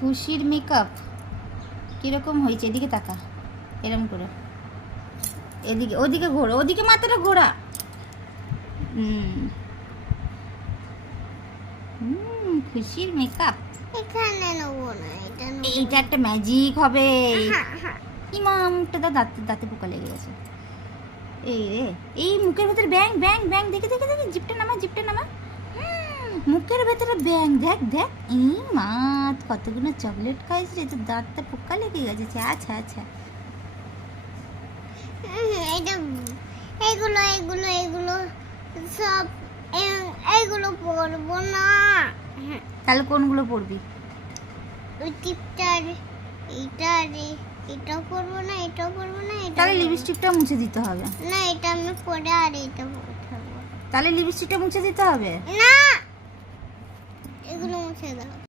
খুশির মেকআপ কিরকম হয়েছে? এদিকে তাকা, এরম করে, এদিকে, ওদিকে ঘোরা, ওদিকে মাথাটা ঘোরা। খুশির মেকআপ এখানে নেবো না, এটা এইটা একটা ম্যাজিক হবে। ইমা মুখটা দাঁতে দাঁতে পোকা লেগে গেছে। এই রে, এই মুখের ভেতরে ব্যাং ব্যাং ব্যাং, দেখে দেখে দেখে, জিপটা নামা, জিপটা নামা। মুখের ভেতরে ব্যাং, দেখ দেখ। এই মা, কতগুলো চকলেট খাইছিস রে, তোর দাঁতটা পোকা লেগে গেছে। আচ্ছা আচ্ছা, এটা এগুলো এগুলো এগুলো সব এগুলো পরবো না। তাহলে কোনগুলো পড়বি? ওই টিপটার, এইটার, এটা করবো না, এটা করবো না, এটা তাহলে লিপস্টিকটা মুছে দিতে হবে। না, এটা আমি পরে আর এটা পরবো। তাহলে লিপস্টিকটা মুছে দিতে হবে। না, এগুলো মুছে দাও।